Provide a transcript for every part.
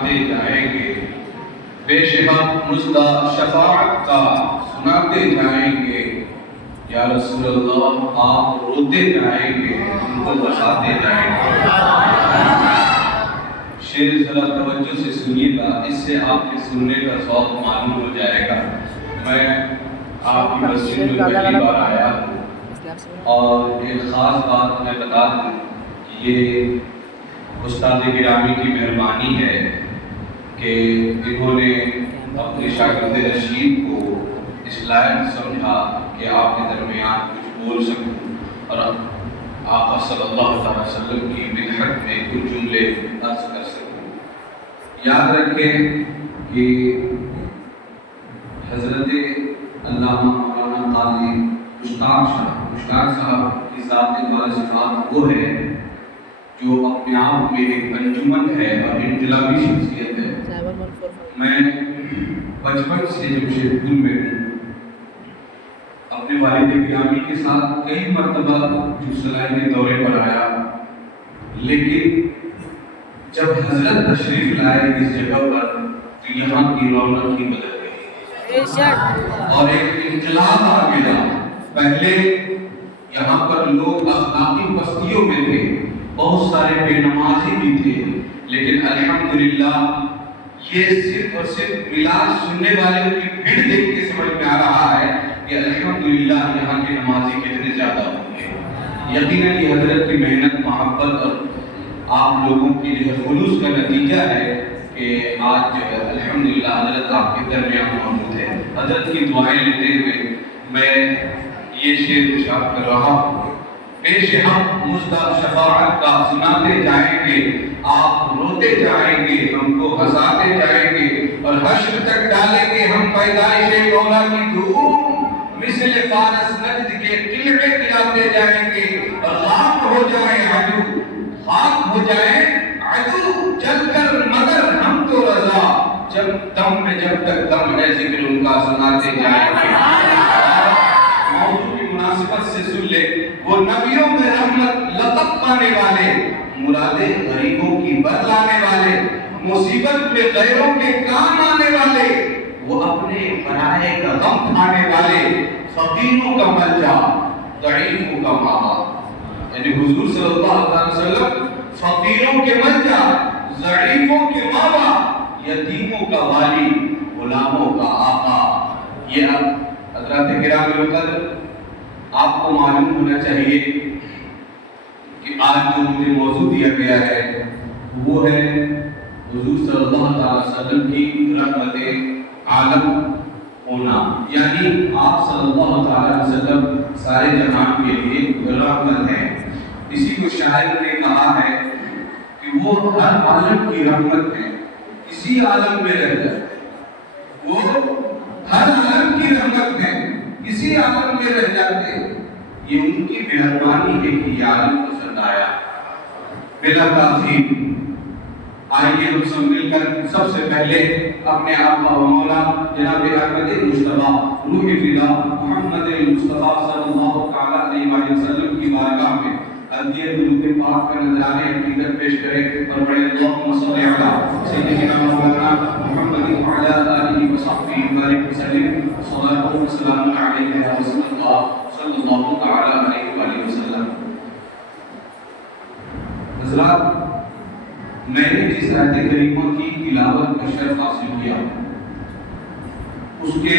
جائیں گے، بے شباب مزدہ شفاعت کا سناتے جائیں گے۔ یا رسول اللہ آپ روتے جائیں گے، ہم کو بساتے جائیں گے۔ شعر ذرا توجہ سے سنیے گا، اس سے آپ کے سننے کا ذوق معلوم ہو جائے گا۔ میں آپ کی مسجد میں پہلی بار آیا ہوں اور ایک خاص بات میں بتا دوں کہ یہ استاد گرامی کی مہربانی ہے کہ انہوں نے اپنے شاگرد رشید کو اس لائق سمجھا کہ آپ کے درمیان کچھ بول سکوں اور آقا صلی اللہ علیہ وسلم کی مدحت میں کچھ جملے عرض کر سکوں۔ یاد رکھیں کہ حضرت علامہ مولانا قاضی مشتاق صاحب کی ذات والا صفات وہ ہے جو اپنے آپ میں ایک انجمن ہے اور انقلابی شخصیت ہے۔ میں بچپن سے جمشید پور میں ہوں، اپنے والد گرامی کے ساتھ کئی مرتبہ جوسلائی کے دورے پر آیا، لیکن جب حضرت تشریف لائے اس جگہ پر تو یہاں کی رونق ہی بدل گئی اور ایک انقلاب آ گیا۔ پہلے یہاں پر لوگ اخلاقی پستیوں میں تھے، بہت سارے بے نمازی بھی تھے، لیکن الحمدللہ یہ صرف اور صرف میلاد سننے والوں کی بھیڑ دیکھ کے سمجھ میں آ رہا ہے کہ الحمدللہ یہاں کے نمازی کتنے زیادہ ہوں گے۔ یقیناً یہ حضرت کی محنت، محبت اور آپ لوگوں کی جو خلوص کا نتیجہ ہے کہ آج جو ہے الحمدللہ حضرت آپ کے درمیان موجود ہے۔ حضرت کی دعائیں لیتے ہوئے میں یہ شعر ارشاد کر رہا ہوں۔ بے شباب مزدہ شفاعت کا سناتے جائیں گے، آپ روتے جائیں گے، ہم کو ہنساتے جائیں گے، اور حشر تک ڈالیں گے ہم پیدائش مولا کی دھوم، مثل فارس نجد کے قلعے گراتے جائیں گے، اور خاک ہو جائیں عدو، خاک ہو جائیں عدو جل کر، مگر ہم تو رضا جب دم میں، جب تک دم ہے ذکر ان کا سناتے جائیں گے۔ موضوع کی مناسبت سے سن لے، وہ نبیوں میں رحمت لقب پانے والے، مرادیں غریبوں کی بدلانے والے، مصیبت میں غیروں کے کام آنے والے، وہ اپنے بنائے کا غم کھانے والے، فقیروں کا ملجا، ضعیفوں کا ماما۔ یعنی حضور صلی اللہ علیہ وسلم فقیروں کے ملجا، ضعیفوں کے ماما، یتیموں کا والی، غلاموں کا آقا۔ یہ حضرات کرام القدر، آپ کو معلوم ہونا چاہیے کہ آج جو مجھے موضوع دیا گیا ہے وہ ہے حضور صلی اللہ علیہ وسلم کی رحمت عالم ہونا، یعنی آپ صلی اللہ علیہ وسلم سارے جہان کے لیے رحمت ہیں۔ اسی کو شاعر نے کہا ہے کہ وہ ہر عالم کی رحمت ہے، اسی عالم میں رہ جائے، وہ ہر عالم کی رحمت ہے، اسی عالم میں رہ جاتے، یہ ان کی مہربانی ہے کہ یہ عالم پسند آیا۔ بلا تاخیر آئیے ہم سب مل کر سب سے پہلے اپنے آقا و مولا جناب احمد مصطفیٰ روح فدا محمد مصطفیٰ صلی اللہ علیہ وسلم کی بارگاہ میں ہدیہ درود پاک کا نذرانے عقیدت پیش کریں اور بڑے اللہم صلی علی سیدنا مولانا محمد وعلی آلہ وصحبہ وبارک وسلم، صلاۃ و سلام علیہ رسول اللہ صلی اللہ علیہ وآلہ وسلم۔ حضرات، میں نے جس آیت کریمہ کی تلاوت کا شرف حاصل کیا، اس کے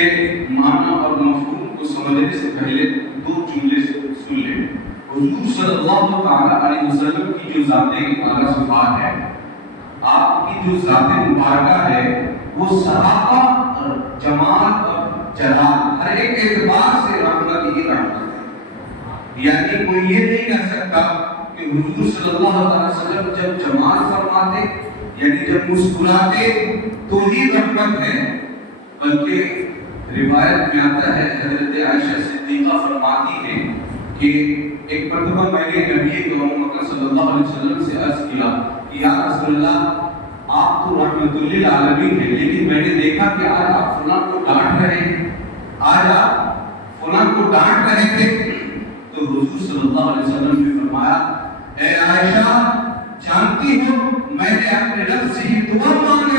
معنی اور مفہوم کو سمجھنے سے پہلے دو جملے سن لیں۔ حضور صلی اللہ علیہ وسلم کی جو ذات اعلیٰ صفات ہے، آپ کی جو ذات مبارکہ ہے، وہ صحابہ اور جمال اور جلال ہر ایک اعتبار سے رحمت ہی رحمت ہے۔ یعنی کوئی یہ نہیں کہہ سکتا کہ حضور صلی اللہ علیہ وسلم جب جمال فرماتے، یعنی جب مسکراتے تو ہی رحمت ہے، بلکہ روایت میں آتا ہے حضرت عائشہ صدیقہ فرماتی ہے کہ ایک مرتبہ میں نے نبی کریم صلی اللہ علیہ وسلم سے عرض کیا کہ یا رسول اللہ آپ تو رحمت للعالمین ہیں، لیکن میں نے دیکھا کہ آج آپ فلاں کو ڈانٹ رہے ہیں، آج آپ فلاں کو ڈانٹ رہے تھے، تو حضور صلی اللہ علیہ وسلم نے فرمایا اے عائشہ جانتی ہو میں نے اپنے رب سے یہ دعا مانگ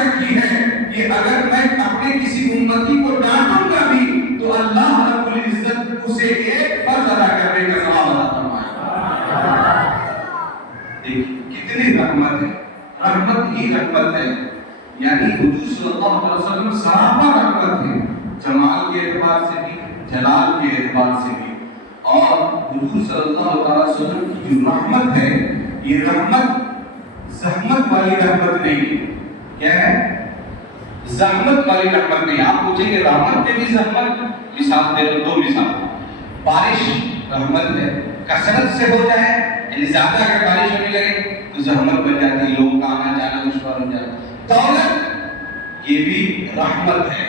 رحمت ہے، یعنی حضور صلی اللہ علیہ وسلم سراپا رحمت ہے، جمال کے اعتبار سے بھی، جلال کے اعتبار سے بھی. اور حضور صلی اللہ علیہ وسلم کی جو رحمت ہے، یہ رحمت زحمت والی رحمت نہیں. کیا ہے؟ زحمت والی رحمت نہیں. آپ پوچھیں گے رحمت کے بھی زحمت؟ مثال دے دو، 2 مثال. بارش رحمت ہے، کثرت سے ہو جائے، یعنی زیادہ اگر بارش ہونے لگے تو زحمت بن جاتی ہے، لوگوں کا آنا جانا دشوار ہو جاتا ہے. دولت یہ بھی رحمت ہے،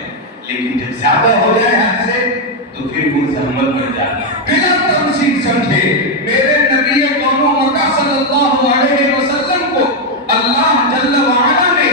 لیکن جب زیادہ ہو جائے حد سے تو پھر وہ زحمت بن جاتا ہے. بلا تمثیل سمجھے میرے نبی دونوں مکہ صلی اللہ علیہ وسلم کو اللہ جل وعلا نے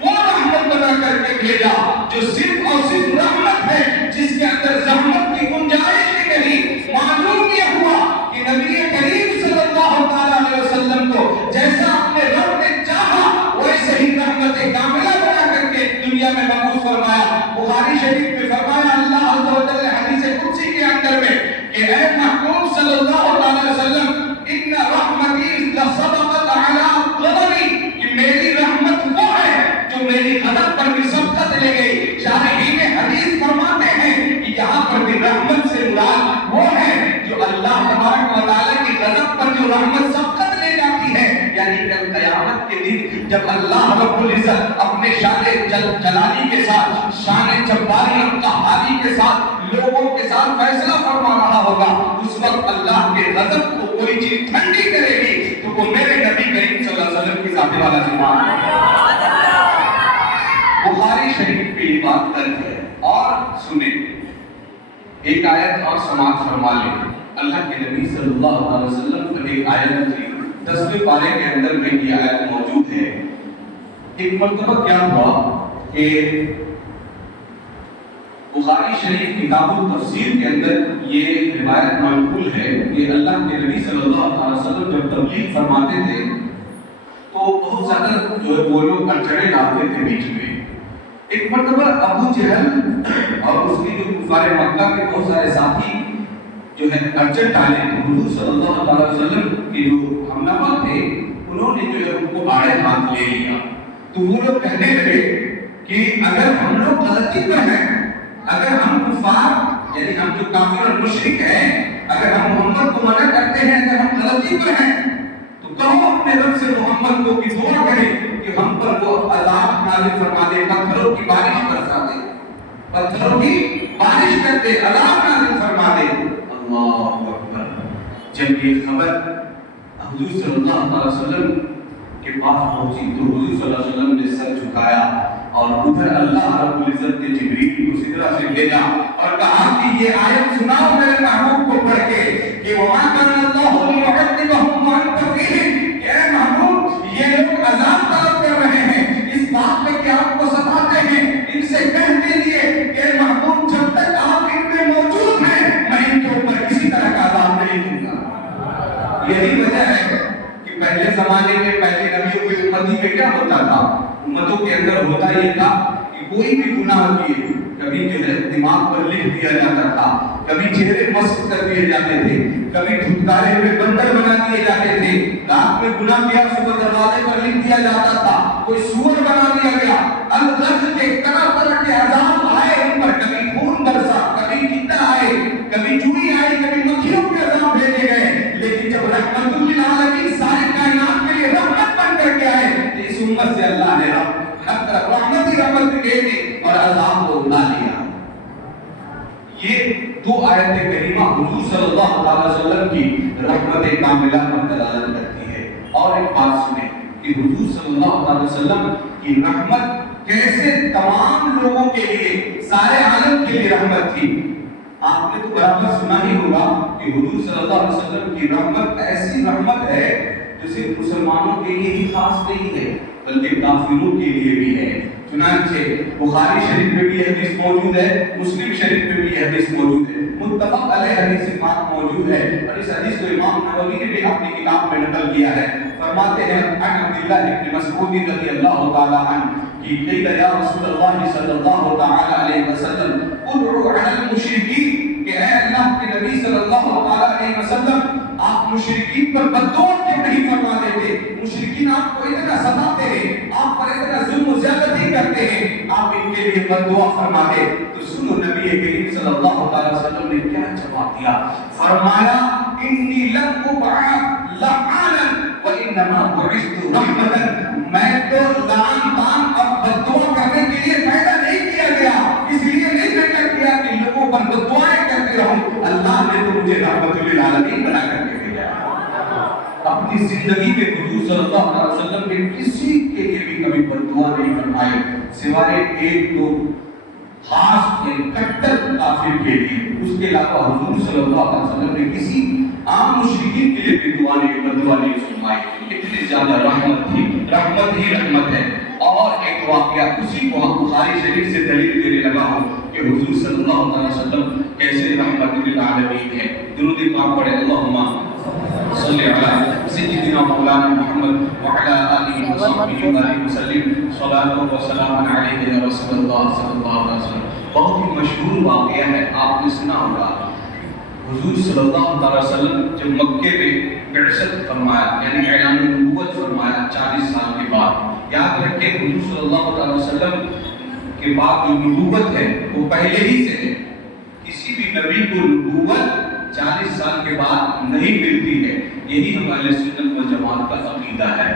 وہ رحمت بنا کر کے بھیجا جو صرف اور صرف رحمت ہے، جس کے اندر زحمت کی گنجائش ہی نہیں. معلوم یہ ہوا کہ نبی کریم صلی اللہ علیہ وسلم کو جیسا اپنے رب نے چاہا ویسے ہی رحمت کاملہ بنا کر کے دنیا میں مبعوث فرمایا. بخاری شریف میں فرمایا اللہ عز و جل حدیث قدسی کے اندر میں کہ اے محبوب صلی اللہ علیہ وسلم ان رحمتی لسبقت علی غضبی، کہ میری رحمت وہ ہے جو میری غضب پر بھی سبقت لے گئی. شارحین حدیث فرماتے ہیں کہ یہاں پر بھی رحمت سے مراد وہ ہے جو اللہ تبارک و تعالیٰ کی غضب پر جو رحمت سبقت لے جاتی ہے. یعنی کل قیامت کے دن جب اللہ رب العزت اپنے شان جلالی کے ساتھ، شان جباری اور قہاری کے ساتھ لوگوں کے ساتھ فیصلہ فرما رہا ہوگا، اس وقت اللہ کے غضب کو کوئی چیز ٹھنڈی کرے گی تو وہ میرے نبی کریم صلی اللہ علیہ وسلم کی ذات والا زبان ہے. بخاری شریف پہ یہ بات درج ہے. اور سنیں ایک آیت اور سماعت فرما لیں. اللہ کے نبی صلی اللہ علیہ وسلم پر ایک آیت تھی، 10ویں پارے کے اندر میں یہ آیت موجود ہے. ایک مرتبہ کیا ہوا کہ بخاری شریف کتاب التفسیر کے اندر یہ روایت منقول ہے کہ اللہ کے نبی صلی اللہ علیہ وسلم جب تبلیغ فرماتے تھے تو بہت زیادہ جو ہے وہ لوگ کچڑے ڈالتے تھے بیچ میں. ایک مرتبہ ابو جہل اور اس کے جو کفار مکہ کے بہت سارے ساتھی جو ہے کچڑ ڈالے تو حضور صلی اللہ علیہ وسلم کے جو ہمنوا تھے انہوں نے جو ہے ان کو آڑے ہاتھ لے لیا. تو وہ لوگ کہنے لگے کہ اگر ہم لوگ غلطی پر ہیں، اگر ہم کفار یعنی ہم جو کافر اور مشرک ہیں، اگر ہم محمد کو منع کرتے ہیں، اگر ہم غلطی پر ہیں تو کہو اپنے رب سے محمد کو کہ دعا کریں کہ ہم پر وہ عذاب نازل فرما دے، پتھروں کی بارش برسا دے، پتھروں کی بارش کر دے، عذاب نازل فرما دے. اللہ اکبر. جب یہ خبر حضور صلی اللہ علیہ وسلم کے پاس پہنچی تو حضور صلی اللہ علیہ وسلم نے سر جھکایا اور ادھر اللہ رب العزت نے جبریل کو سدرہ سے بھیجا اور کہا کہ یہ آیت سناؤ میرے محبوب کو پڑھ کے کہ وَمَا كَانَ اللَّهُ لِيُعَذِّبَهُمْ وَأَنْتَ فِيهِمْ. کہ اے محبوب یہ لوگ عذاب طلب کر رہے ہیں اس بات پہ کہ آپ کو ستاتے ہیں، ان سے کہہ دیجئے کہ محبوب جب تک آپ ان میں موجود ہیں میں ان کے اوپر کسی طرح کا عذاب نہیں دوں گا. یہی وجہ ہے کہ پہلے زمانے میں پہلے نبیوں کی امتی میں کیا ہوتا تھا؟ امتوں کے اندر ہوتا یہ تھا کہ کوئی بھی گناہ کیے کبھی جو ہے دماغ پر لکھ دیا جاتا تھا، کبھی چہرے مسخ کر دیے جاتے تھے، کبھی دھتکارے ہوئے بندر بنا دیے جاتے تھے، رات میں گناہ کیا صبح دروازے پر لکھ دیا جاتا تھا، کوئی سور بنا دیا گیا. الگ کے طرح طرح کے عذاب آئے ان پر، کبھی خون برسا، کبھی کیڑا آئے، کبھی چوہی آئی، کبھی مکھیوں کے عذاب بھیجے گئے. لیکن جب رحمت للعالمین ساری کائنات کے لیے رحمت بن کر کے آئے تو اس امت سے اللہ نے رحمت ہی رحمت بھیج دی اور عذاب کو اڑا لیا. یہ 2 آیت کریمہ حضور صلی اللہ علیہ وسلم کی رحمت کاملہ پر دلالت کرتی ہے. اور ایک بات سنیں کہ حضور صلی اللہ علیہ وسلم کی رحمت کیسے تمام لوگوں کے لیے، سارے عالم کے لیے رحمت تھی. آپ نے تو برابر سنا ہی ہوگا کہ حضور صلی اللہ علیہ وسلم کی رحمت ایسی رحمت ہے جو صرف مسلمانوں کے لیے ہی خاص نہیں ہے بلکہ کافروں کے لیے بھی ہے. چنانچہ بخاری شریف میں بھی حدیث موجود ہے، مسلم شریف میں بھی حدیث موجود ہے، متفق علیہ حدیث پاک موجود ہے. اور اس حدیث کو امام نووی نے بھی اپنی کتاب میں نقل کیا ہے. فرماتے ہیں عن عبداللہ بن مسعود رضی اللہ تعالی عنہ کہ قیل یا رسول اللہ صلی اللہ تعالی علیہ وسلم ادعو علی المشرکین، کہ اے اللہ کے نبی صلی اللہ تعالی علیہ وسلم آپ مشرکین پر بد دعا کیوں نہیں فرماتے تھے؟ مشرکین آپ کو اتنا ستاتے ہیں، آپ پر اتنا کرتے ہیں آپ ان کے لیے بد دعا فرما دیں. تو سنو نبی کریم صلی اللہ علیہ وسلم نے کیا جواب دیا. فرمایا انی لم ابعث لعانا وانما بعثت رحمتا. میں تو لعن طعن اور بد دعا کرنے کے لیے پیدا نہیں کیا گیا، اس لیے نہیں پیدا کیا کہ لوگوں پر بد دعائیں کرتے رہوں. اللہ نے تو مجھے رحمت للعالمین بنا کر کے بھیجا. اپنی زندگی میں حضور صلی اللہ علیہ وسلم نے کسی کے لیے بھی کبھی بد دعا نہیں فرمائی سوائے ایک دو خاص کٹر کافر کے لیے. اس کے علاوہ حضور صلی اللہ علیہ وسلم نے کسی عام مشرکین کے لیے بھی دعا نہیں بد دعا نہیں فرمائی. اتنی زیادہ رحمت تھی، رحمت ہی رحمت ہے. اور ایک واقعہ اسی کو بخاری شریف سے دلیل دینے لگا ہوں کہ حضور صلی اللہ علیہ وسلم کیسے رحمت للعالمین ہے. درود پاک پڑھے اللہم صلی علی سیدنا مولانا محمد وعلی آلہ وصحبہ وسلم صلاۃ و سلام علیہ یا رسول اللہ صلی اللہ علیہ وسلم. بہت ہی مشہور واقعہ ہے، آپ نے سنا ہوگا. حضور صلی اللہ علیہ وسلم جب مکے میں بعثت فرمایا یعنی اعلان نبوت فرمایا 40 سال کے بعد. یاد رکھیں حضور صلی اللہ علیہ وسلم کے بعد جو نبوت ہے وہ پہلے ہی سے ہے. کسی بھی نبی کو نبوت 40 سال کے بعد نہیں ملتی ہے. یہی ہمارے سنت والجماعت کا عقیدہ ہے.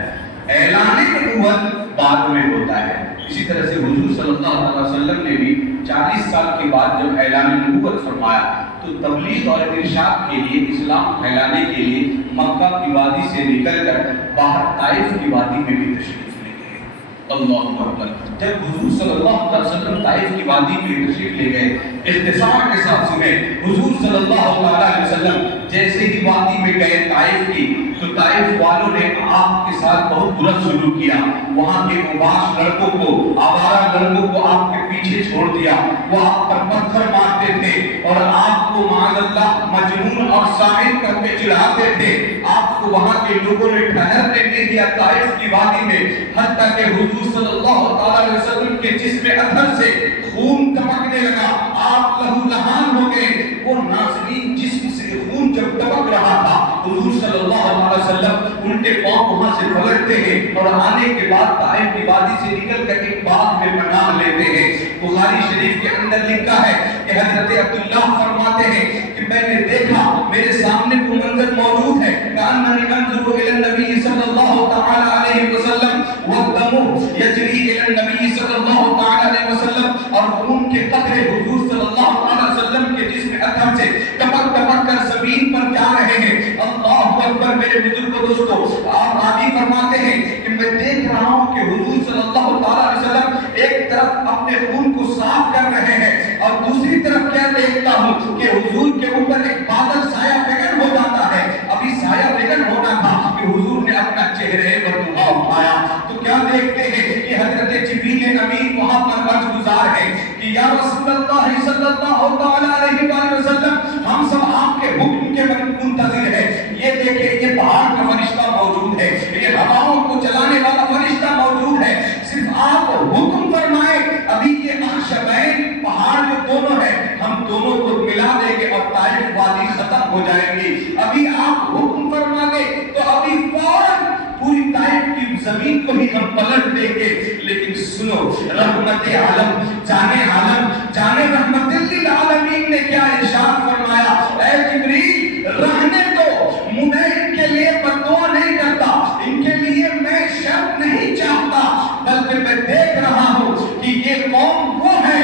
اعلان نبوت بعد میں ہوتا ہے. اسی طرح سے حضور صلی اللہ علیہ وسلم نے بھی 40 سال کے بعد جب اعلان نبوت فرمایا تو تبلیغ اور ارشاد کے لیے، اسلام پھیلانے کے لیے مکہ کی وادی سے نکل کر باہر طائف کی وادی میں بھی تشریف لے گئے. اللہ اکبر. جب حضور صلی اللہ علیہ وسلم طائف کی وادی میں تشریف لے گئے، اختصار کے ساتھ سنیں، حضور صلی اللہ علیہ وسلم جیسے ہی وادی میں گئے طائف کی تو طائف والوں نے آپ کے ساتھ بہت برا سلوک کیا. وہاں کے مباش لڑکوں کو، آوارہ لڑکوں کو آپ کے پیچھے چھوڑ دیا. وہ آپ پر پتھر مارتے تھے اور آپ کو معاذ اللہ مجنون اور ساحر کر کے چڑھاتے تھے. آپ کو وہاں کے لوگوں نے ٹھہرنے نہیں دیا طائف کی وادی میں، حتیٰ کہ حضور صلی اللہ علیہ وسلم کے جسم اطہر سے خون ٹپکنے لگا. آپ لہو لہان ہو گئے. وہ ناظرین جسم سے خون جب ٹپک رہا تھا حضور صلی اللہ علیہ وسلم الٹے پاؤں وہاں سے پلٹتے ہیں اور آنے کے بعد طائف کی وادی سے نکل کر ایک باغ میں پناہ لیتے ہیں. بخاری شریف کے اندر لکھا ہے کہ حضرت عبداللہ فرماتے ہیں کہ میں نے دیکھا میرے سامنے وہ منظر موجود ہے کأننی انظر الی النبی صلی اللہ تعالی علیہ وسلم والدم یجری الی النبی صلی اللہ تعالی علیہ وسلم، اور خون کے قطرے حضور صلی اللہ علیہ وسلم کے جسم اطہر سے ٹپک ٹپک کر زمین پر جا رہے ہیں. اللہ اکبر. میرے بزرگوں دوستو، آپ آبی فرماتے ہیں کہ میں دیکھ رہا ہوں کہ حضور صلی اللہ تعالی علیہ وسلم ایک طرف اپنے خون کو صاف کر رہے ہیں اور دوسری طرف کیا دیکھتا ہوں کہ حضور کے اوپر ایک بادل سایہ فکن ہو جاتا ہے. ابھی سایہ فکن ہونا تھا کہ حضور نے اپنا چہرے پر دعا اٹھایا تو کیا دیکھتے ہیں کہ حضرت جبریل امین وہاں پر عرض گزار ہے کہ یا رسول اللہ صلی اللہ تعالی علیہ وآلہ وسلم، ہم سب آپ کے حکم کے منتظر ہیں. یہ دیکھیں یہ پہاڑ کا فرشتہ موجود ہے، یہ ہواؤں کو چلانے والا فرشتہ موجود ہے. صرف آپ حکم فرمائیں، ابھی یہ اخشبین پہاڑ جو دونوں ہیں ہم دونوں کو ملا دیں گے اور طائف وادی ختم ہو جائے گی. ابھی آپ حکم فرما دیں تو ابھی فوراً پوری طائف کی زمین کو ہی ہم پلٹ دیں گے. لیکن سنو، رحمت عالم جانے رحمت للعالمین نے کیا ارشاد فرمایا؟ اے جبریل رہنے دو، میں ان کے لیے بددعا نہیں کرتا، ان کے لیے میں شر نہیں چاہتا، بلکہ میں دیکھ رہا ہوں کہ یہ قوم وہ ہے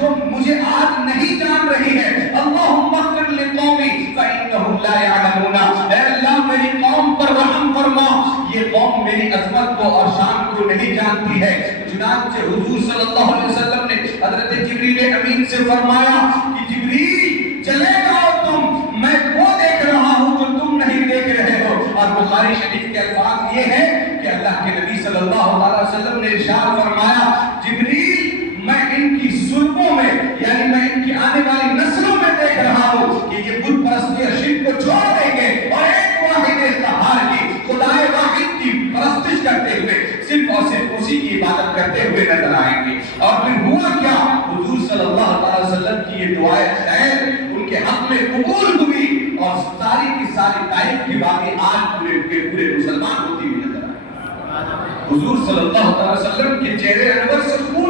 جو مجھے آج نہیں جان رہی ہے. اللہم اغفر لقومی فإنہم لا یعلمون. اے اللہ میری قوم پر رحم فرما، یہ قوم میری عظمت کو اور شان کو نہیں جانتی ہے. چنانچہ حضور صلی اللہ علیہ وسلم نے حضرت جبریل امین سے فرمایا کہ جبریل چلے جاؤ تم، میں وہ دیکھ رہا ہوں جو تم نہیں دیکھ رہے ہو. اور بخاری شریف کے الفاظ یہ ہے کہ اللہ کے نبی صلی اللہ علیہ وسلم نے ارشاد فرمایا جبریل میں ان کی صلبوں میں یعنی میں ان کی آنے والی نسلوں میں دیکھ رہا ہوں کہ یہ بت پرستی اور شرک کو چھوڑ دیں گے اور ایک واحد قہار کی خدائے واحد کی پرستش کرتے ہوئے صرف اور صرف اسی کی عبادت کرتے ہوئے نظر آئیں گے. اور پھر ہوا کیا؟ حضور صلی اللہ علیہ وسلم کی یہ دعائے خیر ان کے حق میں قبول ہوئی اور ساری کی ساری طائف کی باتیں آج پورے مسلمان ہوتی ہوئی نظر آئی. حضور صلی اللہ علیہ وسلم کے چہرے انور سے خون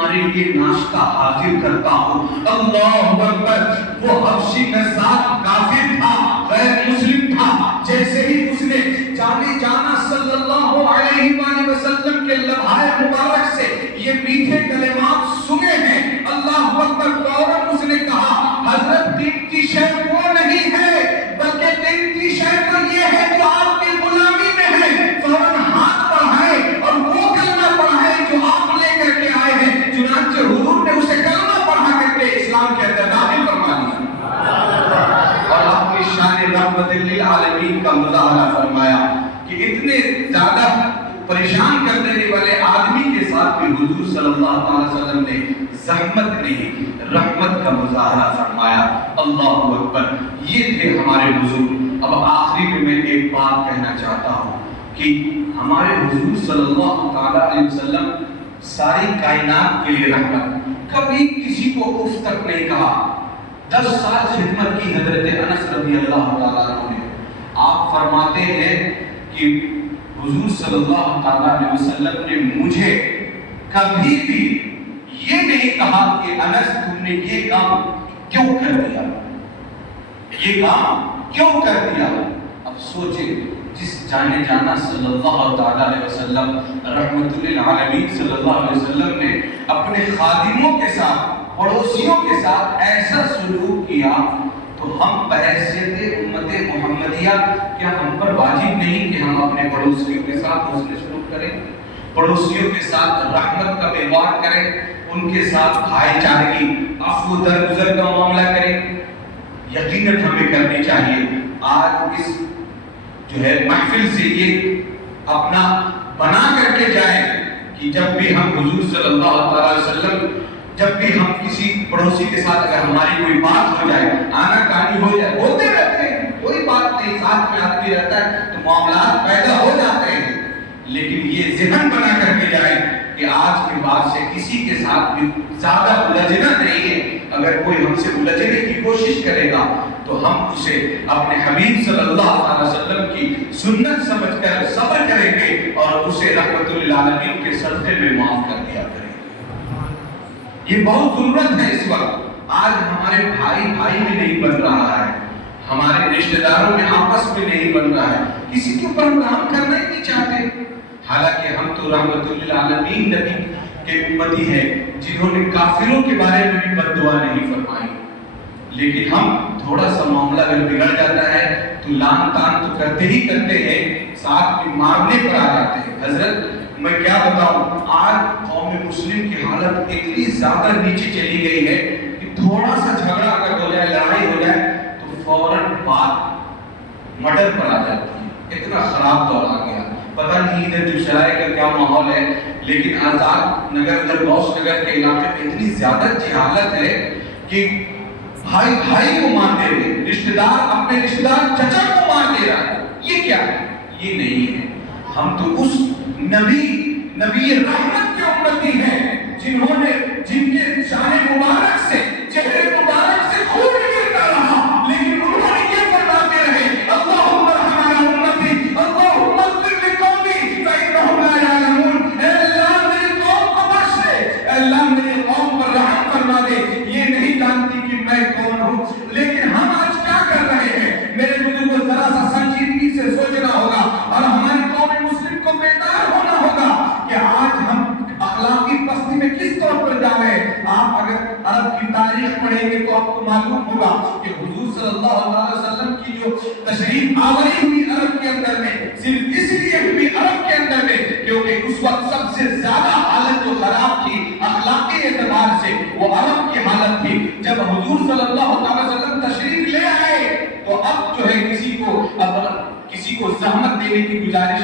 تمہارے لیے ناشتہ حاضر کرتا ہوں۔ اللہ اکبر۔ وہ حبشی نژاد کافر تھا، غیر مسلم تھا، جیسے ہی اس نے جانے جانا صلی اللہ علیہ وآلہ وسلم کے لبھائے مبارک سے یہ میٹھے کلمات سنے ہیں، اللہ اکبر، فوراً اس نے کہا حضرت قیمتی شے وہ نہیں ہے بلکہ قیمتی شے تو یہ ہے جو آپ کی غلامی میں ہے۔ فوراً ہاتھ بڑھائے اور وہ کلمہ پڑھائے جو آپ لے کر کے آئے ہیں۔ چنانچہ حضور نے اسے کلمہ پڑھا کر کے اسلام کے اندر داخل فرما دیا اور اپنی شان رحمت للعالمین کا مظاہرہ فرمایا کہ اتنے زیادہ پریشان کر دینے والے آدمی کے ساتھ بھی حضور صلی اللہ علیہ وسلم نے زحمت نہیں، رحمت کا مظاہرہ فرمایا۔ اللہ اکبر۔ یہ تھے ہمارے بزرگ۔ اب آخری میں میں ایک بات کہنا چاہتا ہوں کہ ہمارے حضور صلی اللہ علیہ وسلم ساری کائنات کے لیے رحمت، کبھی کسی کو اف تک نہیں کہا۔ 10 سال خدمت کی حضرت انس رضی اللہ تعالیٰ عنہ نے۔ آپ فرماتے ہیں کہ حضور صلی اللہ علیہ وسلم نے مجھے کبھی بھی یہ نہیں کہا کہ انس تم نے یہ کام کیوں کر دیا، یہ کام کیوں کر دیا۔ اب سوچیں، جس جانے جانا صلی اللہ علیہ وسلم رحمت للعالمین صلی اللہ علیہ وسلم نے اپنے خادموں کے ساتھ، پڑوسیوں کے ساتھ ایسا سلوک کیا، تو ہم بحیثیت امت محمدیہ کیا ہم پر واجب نہیں کہ ہم اپنے پڑوسیوں کے ساتھ حسن سلوک کریں، پڑوسیوں کے ساتھ رحمت کا ویوہار کریں، ان کے ساتھ بھائی چارگی، عفو درگزر کا معاملہ کریں؟ یقیناً ہمیں کرنی چاہیے۔ آج اس جو ہے محفل سے یہ اپنا بنا کر کے جائیں کہ جب بھی ہم حضور صلی اللہ علیہ وسلم، جب بھی ہم کسی پڑوسی کے ساتھ اگر ہماری کوئی بات ہو جائے، آنا کہانی ہو جائے، ہوتے رہتے ہیں، کوئی بات نہیں، ساتھ میں آدمی رہتا ہے تو معاملات پیدا ہو جاتے ہیں، لیکن یہ ذہن بنا کر کے جائیں کہ آج کے بعد سے کسی کے ساتھ بھی زیادہ الجھنا نہیں ہے۔ اگر کوئی ہم سے الجھنے کی کوشش کرے گا تو ہم اسے اپنے حبیب صلی اللہ علیہ وسلم کی سنت سمجھ کر صبر کریں گے اور اسے رحمت للعالمین کے صدقے میں معاف کر دیا کریں گے۔ یہ بہت ضرورت ہے اس وقت۔ آج ہمارے بھائی بھائی میں نہیں بن رہا ہے، ہمارے رشتہ داروں میں آپس میں نہیں بن رہا ہے، کسی کے اوپر رحم کرنا ہی نہیں چاہتے۔ حالانکہ ہم تو رحمت للعالمین نبی کے امتی ہیں جنہوں نے کافروں کے بارے میں بھی بد دعا نہیں فرمائی، لیکن ہم تھوڑا سا معاملہ اگر بگڑ جاتا ہے تو لان تان تو کرتے ہی کرتے ہیں، ساتھ میں مارنے پر آ جاتے ہیں۔ حضرت میں کیا بتاؤں، آج قوم مسلم کی حالت اتنی زیادہ نیچے چلی گئی ہے کہ تھوڑا سا جھگڑا اگر ہو جائے، لڑائی ہو جائے تو فوراً بات مرڈر پر آ جاتی ہے۔ اتنا خراب دور آ گیا، پتہ نہیں ادھر دوسرائے کا کیا ماحول ہے، لیکن آزاد نگر ادھر غوث نگر کے علاقے میں اتنی زیادہ جہالت ہے کہ بھائی بھائی کو مار دے رہے، رشتہ دار اپنے رشتہ دار چچا کو مار دے رہا ہے۔ یہ کیا ہے؟ یہ نہیں ہے۔ ہم تو اس نبی رحمت کے امتی ہیں جن کے شان مبارک سے، چہرے مبارک سے خون گرتا رہا، لیکن انہوں نے یہ فرماتے رہے، اللہم ارحم علی امتی، اللہم اغفر لقومی فانہم لا یعلمون۔ اے اللہ میری قوم کو بخش دے، اے اللہ میری قوم پر رحم فرما دے، یہ نہیں جانتی کہ میں کون ہوں۔ لیکن ہم آج کیا کر رہے ہیں؟ میرے بزرگوں، ذرا سا سنجیدگی سے سوچنا ہوگا اور ہماری قوم مسلم کو بیدار ہونا ہوگا کہ آج ہم اخلاقی پستی میں کس طور پر جا رہے ہیں۔ آپ اگر عرب کی تاریخ پڑھیں گے تو آپ کو معلوم ہوگا کہ حضور صلی اللہ علیہ وسلم کی جو تشریف آوری ہوئی عرب کے اندر میں، صرف اس لیے ہوئی عرب کے اندر میں کیونکہ اس وقت سب سے زیادہ حالت جو خراب تھی اخلاقی اعتبار سے وہ عرب کی حالت تھی۔ جب حضور صلی اللہ علیہ وسلم تشریف لے آئے تو اب جو ہے کسی کو زحمت دینے کی گنجائش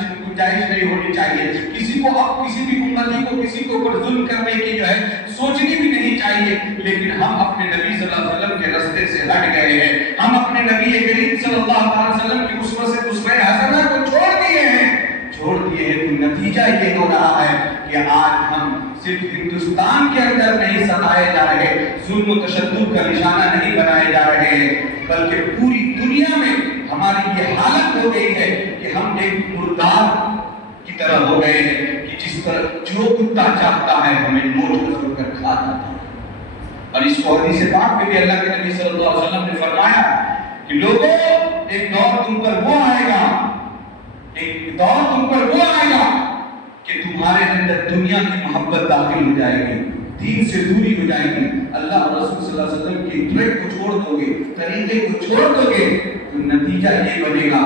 نہیں ہونی چاہیے، کسی کو اب کسی بھی امتی کو کسی کو اوپر ظلم کرنے کی جو ہے سوچنی بھی نہیں چاہیے۔ لیکن ہم اپنے نبی صلی اللہ علیہ وسلم کے راستے سے ہٹ گئے ہیں، ہم اپنے نبی کریم صلی اللہ علیہ وسلم کی اسوہ سے اسوہ حسنہ کو چھوڑ دیے ہیں تو نتیجہ یہ ہو رہا ہے کہ آج ہم صرف ہندوستان کے اندر نہیں ستائے جا رہے، ظلم و تشدد کا نشانہ نہیں بنائے جا رہے ہیں، بلکہ پوری دنیا میں ہماری یہ حالت ہو گئی ہے کہ ہم ایک مردار کی طرح ہو گئے ہیں کہ جس جس پر جو کتا چاہتا ہے ہمیں نوٹ کر کھا جاتا ہے. اور اس کو حدیث پاک میں بھی اللہ کے نبی صلی اللہ علیہ وسلم نے فرمایا کہ لوگوں ایک دور تم پر وہ آئے گا، ایک دور تم پر وہ آئے گا کہ تمہارے اندر دنیا کی محبت داخل ہو جائے گی، دین سے دوری ہو جائے گی، اللہ اور رسول صلی اللہ علیہ وسلم کی ٹریک کو چھوڑ دو گے، طریقے کو چھوڑ دو گے، تو نتیجہ یہ بنے گا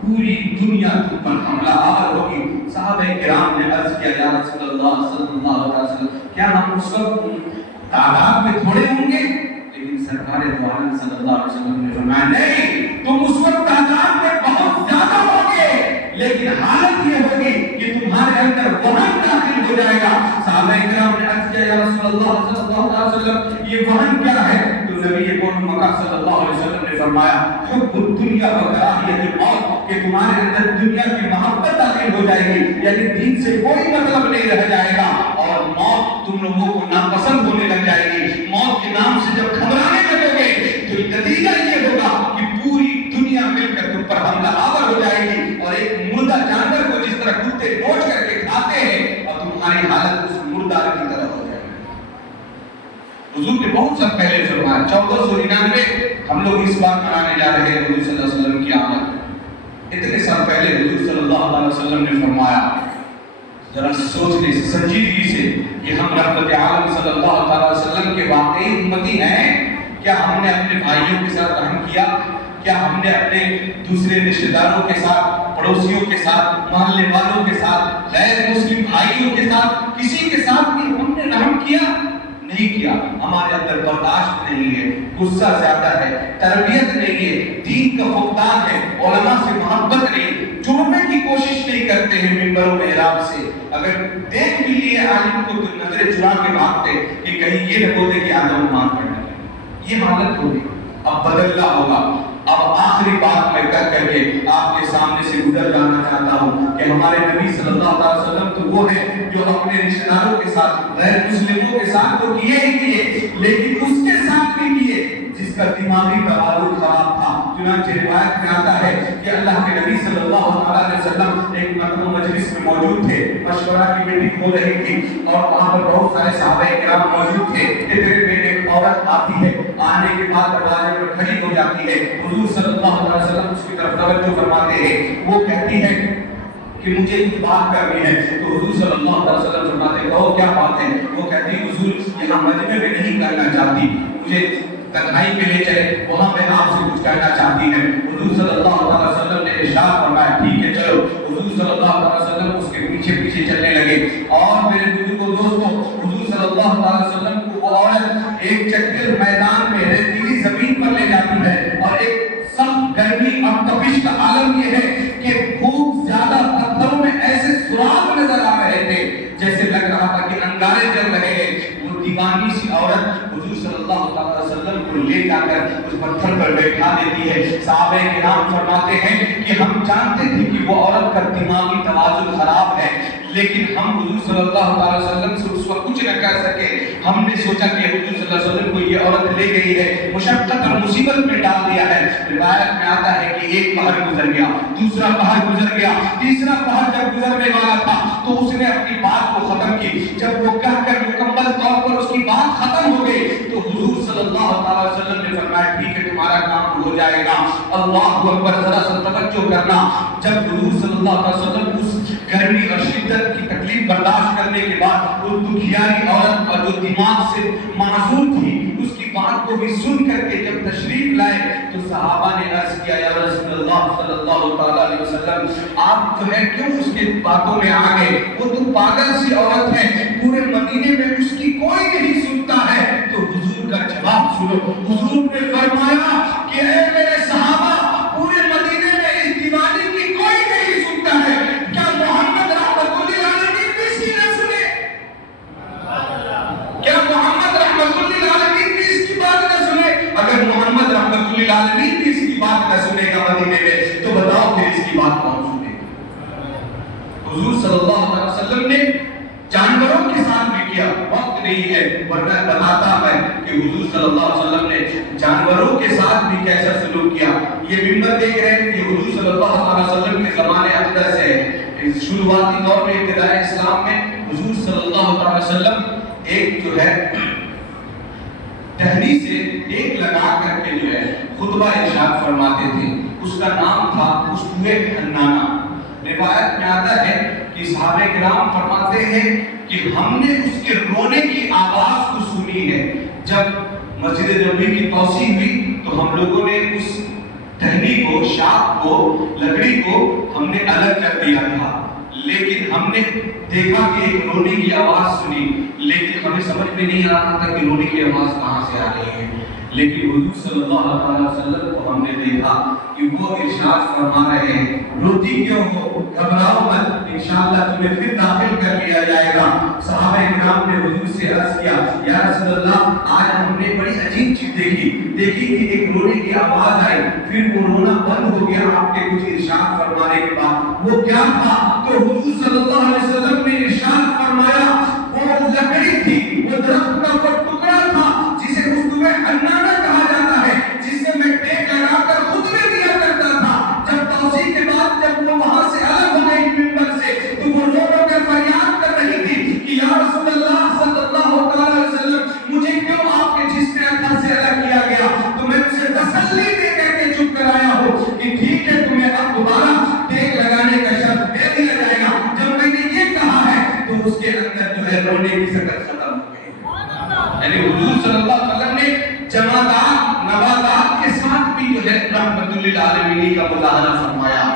پوری دنیا تم پر حملہ آور ہوگی. صحابہ کرام نے عرض کیا یا رسول اللہ صلی اللہ علیہ وسلم کیا ہم اس وقت تعداد میں تھوڑے ہوں گے؟ لیکن سرکار دو عالم صلی اللہ علیہ وسلم نے فرمایا نہیں، تم اس وقت تعداد میں بہت زیادہ ہوں گے، لیکن حالت یہ ہوگی کہ تمہارے اندر وہن داخل ہو جائے گا. صحابہ کرام نے عرض کیا یا رسول اللہ صلی اللہ علیہ وسلم یہ وہن کیا ہے؟ تو نبی پاک مکہ صلی اللہ علیہ وسلم نے فرمایا حب الدنیا و کراہیت الموت، کہ تمہارے اندر دنیا کی محبت داخل ہو جائے گی، یعنی دین سے کوئی مطلب نہیں رہ جائے گا، اور موت تم لوگوں کو ناپسند ہونے لگ جائے گی. موت کے نام سے جب گھبرانے لگو گے تو نتیجہ یہ ہوگا کہ پوری دنیا مل کر تم پر حملہ آور ہو جائے گی، اور ایک مردہ جانور کو جس طرح کتے نوچ کر کے کھاتے ہیں اور تمہاری حالت اس مردار کی طرح ہو جائے گی. حضور نے بہت سب پہلے فرمایا 1499 ہم لوگ اس بار منانے جا رہے ہیں حضور صلی اللہ علیہ وسلم کی آمد. اتنے سال پہلے حضور صلی اللہ علیہ وسلم نے فرمایا، ذرا سوچنے سے سنجیدگی سے کہ ہم رحمت عالم صلی اللہ علیہ وسلم کے واقعی امتی ہیں. کیا ہم نے اپنے بھائیوں کے ساتھ رحم کیا؟ کیا ہم نے اپنے دوسرے رشتہ داروں کے ساتھ، پڑوسیوں کے ساتھ، محلے والوں کے ساتھ، غیر مسلم بھائیوں کے ساتھ، کسی کے ساتھ بھی ہم نے رحم کیا؟ نہیں کیا. ہمارے اندر برداشت نہیں ہے، غصہ زیادہ ہے، تربیت نہیں ہے، دین کا فقدان ہے، علماء سے محبت نہیں، جوڑنے کی کوشش نہیں کرتے ہیں منبر و محراب سے. اگر دیکھ بھی لیے عالم کو تو نظریں چرا کے بھاگتے کہ کہیں یہ نہ بولے کہ آدم مان پڑنا. یہ حالت ہوگی. اب بدلنا ہوگا. اب آخری بات میں کر کے آپ کے سامنے سے گزر جانا چاہتا ہوں کہ ہمارے نبی صلی اللہ علیہ وسلم تو وہ ہیں جو اپنے رشتہ داروں کے ساتھ، غیر مسلموں کے ساتھ تو کیے ہی کیے، لیکن اس کے ساتھ بھی کیے جس کا دماغی توازن خراب تھا. چنانچہ روایت میں آتا ہے کہ اللہ کے نبی صلی اللہ علیہ وسلم ایک مرتبہ مجلس میں موجود تھے، مشورہ کی میٹنگ ہو رہی تھی اور وہاں پر بہت سارے صحابہ کرام موجود تھے. اتنے میں ایک عورت آتی ہے، آنے کے بعد دروازے پر کھڑی ہو جاتی ہے. حضور صلی اللہ علیہ وسلم اس کی طرف توجہ فرماتے ہیں. وہ کہتی ہے کہ مجھے کچھ بات کرنی ہے. تو حضور صلی اللہ علیہ وسلم فرماتے ہیں کہو کیا بات ہے؟ وہ کہتی ہے حضور یہاں مجمع میں نہیں کرنا چاہتی، مجھے تنہائی میں لے چلے، وہاں میں آپ سے کچھ کہنا چاہتی ہے. حضور صلی اللہ علیہ وسلم نے ارشاد فرمایا ٹھیک ہے چلو. حضور صلی اللہ علیہ وسلم اس کے پیچھے پیچھے چلنے لگے. اور میرے بزرگوں دوستوں، حضور صلی اللہ علیہ وسلم کو وہ عورت ایک چکر میدان میں ریتیلی زمین پر لے جاتی ہے اور ایک سخت گرمی اور تپش کا عالم یہ ہے کہ خوب زیادہ پتھروں میں ایسے سوراخ نظر آ رہے تھے جیسے لگ رہا تھا کہ انگارے جل رہے ہیں. وہ دیوانی سی عورت حضور صلی اللہ علیہ وسلم کو لے جا کر اس پتھر پر بیٹھا دیتی ہے. صحابہ کرام فرماتے ہیں کہ ہم جانتے تھے کہ وہ عورت کا دماغی توازن خراب ہے، لیکن ہم حضور صلی اللہ علیہ وسلم سے اس وقت کچھ نہ کہہ سکے. ہم نے سوچا کہ حضور صلی اللہ علیہ وسلم کو یہ عورت لے گئی ہے، مشقت اور مصیبت میں ڈال دیا ہے. روایت میں آتا ہے کہ ایک پہر گزر گیا، دوسرا پہر گزر گیا، تیسرا پہر جب گزرنے والا تھا تو اس نے اپنی بات کو ختم کی. جب وہ کہہ کر مکمل طور پر اس کی بات ختم ہو گئی تو حضور صلی اللہ علیہ وسلم نے فرمایا ٹھیک ہے تمہارا کام ہو جائے گا. اللہ اکبر. ذرا سا توجہ کرنا، جب حضور صلی اللہ علیہ وسلم اس گرمی اور شدت کی تکلیف برداشت کرنے کے بعد وہ دکھیاری عورت کا جو دماغ سے معذور تھی اس کی بات کو بھی سن کر کے جب تشریف لائے تو صحابہ نے عرض کیا یا رسول اللہ صلی اللہ علیہ وسلم آپ جو ہے کیوں اس کے باتوں میں آ گئے؟ وہ تو پاگل سی عورت ہے، پورے مدینے میں اس کی کوئی نہیں سنتا ہے. تو حضور کا جواب سنو. حضور نے فرمایا کہ اے میرے صحابہ، پورے مدینے میں اس دیوانی کی کوئی نہیں سنتا ہے، کیا محمد رحمت للعالمین بھی اس کی نہ سنے؟ کیا محمد رحمت للعالمین بھی اس کی بات نہ سنے؟ اگر محمد رحمت للعالمین بھی اس کی بات نہ سنے گا مدینے میں تو بتاؤ پھر اس کی بات کون سنے گا؟ حضور صلی اللہ علیہ وسلم نے جانوروں کے ساتھ بھی کیا. وقت نہیں ہے ورنہ بتاتا میں کہ حضور صلی اللہ علیہ وسلم نے جانوروں کے ساتھ بھی کیسا سلوک کیا. یہ منبر دیکھ رہے ہیں کہ حضور صلی اللہ علیہ وسلم کے زمانے اقدس ہے. شروعاتی دور میں ابتدائی اسلام میں حضور صلی اللہ علیہ وسلم ایک جو ہے ٹہنی سے ایک لگا کر کے جو ہے خطبہ ارشاد فرماتے تھے. اس کا نام تھا اسطوہ حنانہ. روایت میں آتا ہے کہ صحابہ کرام فرماتے ہیں کہ ہم نے اس کے رونے کی آواز کو سنی ہے. جب مسجد نبوی کی توسیع ہوئی تو ہم لوگوں نے اس ٹہنی کو، شاخ کو، لکڑی کو ہم نے الگ کر دیا تھا، لیکن ہم نے دیکھا کہ ایک رونے کی آواز سنی، لیکن ہمیں سمجھ میں نہیں آ رہا تھا کہ رونے کی آواز کہاں سے آ رہی ہے. لیکن حضور صلی اللہ علیہ وسلم کو ہم نے دیکھا کہ وہ ارشاد فرما رہے ہیں روتی کیوں ہو، گھبراؤ مت، انشاءاللہ تمہیں پھر داخل کر لیا جائے گا. صحابہ کرام نے حضور سے عرض کیا یا رسول اللہ آج ہم نے بڑی عجیب چیز دیکھی کہ ایک رونے کی آواز آئی، پھر وہ رونا بند ہو گیا آپ کے کچھ ارشاد فرمانے کے بعد. وہ کیا تھا؟ تو حضور صلی اللہ علیہ وسلم نے ارشاد فرمایا وہ لکڑی تھی، وہ درخت کا وہ ٹکڑا تھا جسے اسطوہ حنانہ کہا جاتا ہے، جس سے میں ٹیک لگا کر خطبے دیا کرتا تھا. جب توسیع کے بعد جب وہ وہاں سے الگ ہو گئی منبر سے تو وہ رو رو کر فریاد کر رہی تھی کہ یا رسول اللہ صلی اللہ علیہ وسلم مجھے کیوں آپ کے جسم اکثر سے الگ کیا گیا؟ تو میں اسے تسلی دے کر کے چپ کرایا ہوں کہ ٹھیک ہے تمہیں اب دوبارہ ٹیک لگانے کا شرط دے دیا جائے گا. جب میں نے یہ کہا ہے تو اس کے اندر جو ہے رونے کی سکت ختم ہو گئی. یعنی حضور صلی اللہ علیہ وسلم نے جمادات نباتات کے ساتھ بھی جو ہے رحمت للعالمین کا مظاہرہ فرمایا.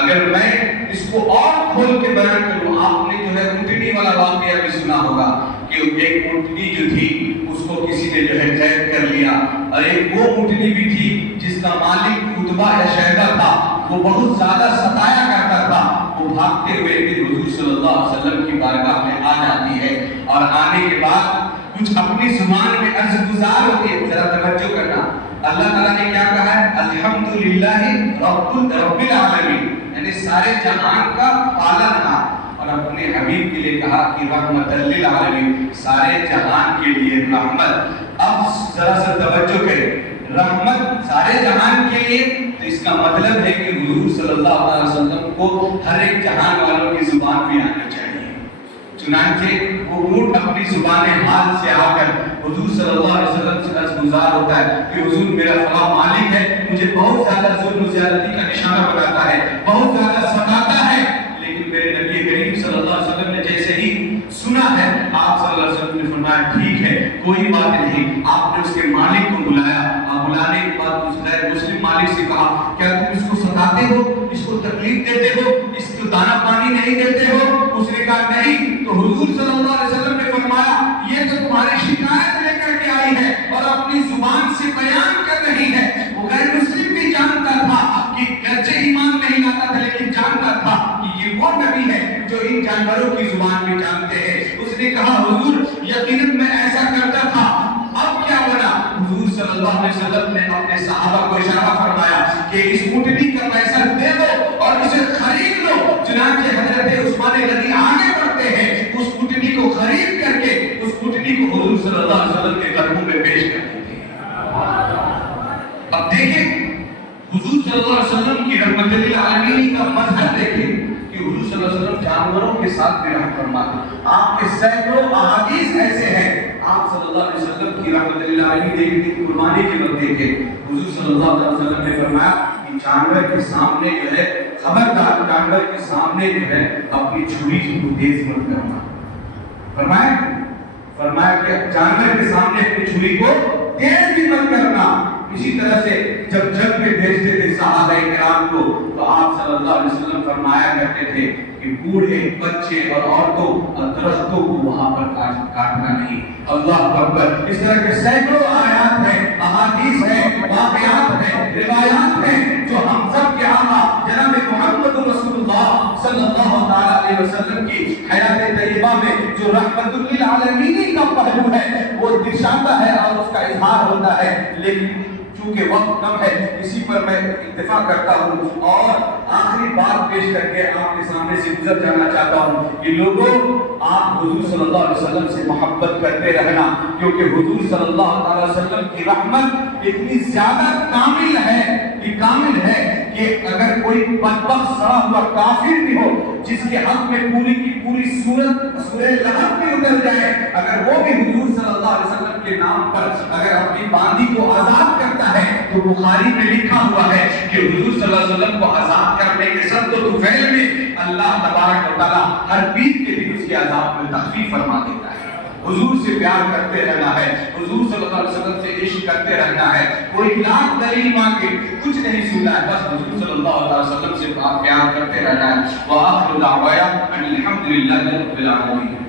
اگر میں اس کو اور کھول کے بیان کروں، آپ نے جو ہے اونٹنی والا واقعہ بھی سنا ہوگا کہ ایک اونٹنی جو تھی اس کو کسی نے جو ہے قید کر لیا، اور ایک وہ اونٹنی بھی تھی جس کا مالک اتبا یا شیبہ تھا، وہ بہت زیادہ ستایا کرتا تھا. وہ بھاگتے ہوئے پھر حضور صلی اللہ علیہ وسلم کی بارگاہ میں آ جاتی ہے، اور آنے کے بعد کچھ اپنی زبان میں عرض گزار ہوتی ہے. ذرا توجہ کرنا، اللہ تعالیٰ نے کیا کہا ہے؟ الحمدللہ رب العالمین، یعنی سارے جہان کا پالنہار. اور اپنے حبیب کے لیے کہا کہ رحمت للعالمین، سارے جہان کے لیے رحمت. اب ذرا سا توجہ کریں، رحمت سارے جہان کے لیے، تو اس کا مطلب ہے کہ حضور صلی اللہ علیہ وسلم کو ہر ایک جہان والوں کی زبان بھی آنی چاہیے. چنانچہ وہ اونٹ اپنی زبان حال سے آ کر حضور صلی اللہ علیہ وسلم سے عرض گزار ہوتا ہے کہ حضور میرا فلاں مالک ہے، مجھے بہت زیادہ ظلم و زیادتی کا نشانہ بناتا ہے، بہت زیادہ ستاتا ہے. لیکن میرے نبی کریم صلی اللہ علیہ وسلم نے جیسے ہی سنا ہے، آپ صلی اللہ علیہ وسلم نے فرمایا ٹھیک ہے کوئی بات نہیں. آپ نے اس کے مالک کو بلایا، اور بلانے کے بعد اس غیر مسلم مالک سے کہا کیا تم اس کو ستاتے ہو، اس کو تکلیف دیتے ہو، اس کو دانا پانی نہیں دیتے ہو؟ اس نے کہا نہیں. تو حضور صلی اللہ علیہ وسلم نے فرمایا یہ تو تمہاری شکایت لے کر کے آئی ہے اور اپنی زبان سے بیان کر رہی ہے. وہ غیر مسلم بھی جانتا تھا کہ گرچہ ایمان نہیں لاتا تھا لیکن جانتا تھا کہ یہ وہ نبی ہے جو ان جانوروں کی زبان بھی جانتے ہیں. اس نے کہا حضور یقیناً میں ایسا کرتا تھا، اب کیا بنا؟ حضور صلی اللہ علیہ وسلم نے اپنے صحابہ کو اشارہ فرمایا کہ اس اونٹنی کا پیسہ دے دو اور اسے خرید لو. چنانچہ حضرت عثمان غنی آگے بڑھتے ہیں، اس اونٹنی کو خرید کر کے اس اونٹنی کو حضور صلی اللہ علیہ وسلم کے قدموں میں پیش کر دیتے ہیں. اب دیکھیں حضور صلی اللہ علیہ وسلم کی رحمت للعالمین کا مظہر دیکھیں کہ حضور صلی اللہ علیہ وسلم جانوروں کے ساتھ بھی رحم فرماتے. آپ کے سینکڑوں احادیث ایسے ہیں، آپ صلی اللہ علیہ وسلم کی رحمت للعالمین دیکھیں، قربانی کے وقت دیکھیں حضور صلی اللہ علیہ وسلم نے فرمایا کہ جانور کے سامنے جو ہے خبردار، جانور کے سامنے جو ہے اپنی چھری کو تیز مت کرنا. فرمایا کہ جانور کے سامنے اپنی چھری کو تیز بھی مت کرنا. اسی طرح سے جب جنگ میں بھیجتے تھے صحابہ کرام کو تو آپ صلی اللہ علیہ وسلم فرمایا کرتے تھے کہ بوڑھے، بچے اور عورتوں اور درختوں کو وہاں پر کاٹنا نہیں. اللہ اکبر. اس طرح کے سینکڑوں آیات ہیں، احادیث ہیں، واقعات ہیں، روایات ہیں جو ہم سب کے آقا جناب محمد رسول اللہ صلی اللہ علیہ وسلم کی حیات طیبہ میں جو رحمت للعالمین کا پہلو ہے وہ درشاتا ہے اور اس کا اظہار ہوتا ہے. لیکن چونکہ وقت کم ہے اسی پر میں اکتفا کرتا ہوں اور آخری بات پیش کر کے آپ کے سامنے سے گزر جانا چاہتا ہوں کہ لوگوں آپ حضور صلی اللہ علیہ وسلم سے محبت کرتے رہنا، کیونکہ حضور صلی اللہ علیہ وسلم کی رحمت اتنی زیادہ کامل ہے کہ کہ اگر کوئی بدبخت سڑا ہوا کافر بھی ہو جس کے حق میں پوری کی پوری سورہ لہب میں اتر جائے، اگر وہ بھی حضور صلی اللہ علیہ وسلم کے نام پر اگر اپنی باندی کو آزاد کرتا ہے تو بخاری میں لکھا ہوا ہے کہ حضور صلی اللہ علیہ وسلم کو آزاد کرنے کے سب تو طفیل میں اللہ تبارک و تعالیٰ ہر پیر کے دن اس کے عذاب میں تخفیف فرما دیتا ہے۔ حضور سے پیار کرتے رہنا ہے، حضور صلی اللہ علیہ وسلم سے عشق کرتے رہنا ہے، کوئی لاکھ دلیل مانگے کچھ نہیں سننا ہے، بس حضور صلی اللہ علیہ وسلم سے پیار کرتے رہنا ہے۔ وآخر دعوانا ان الحمد للہ رب العالمین۔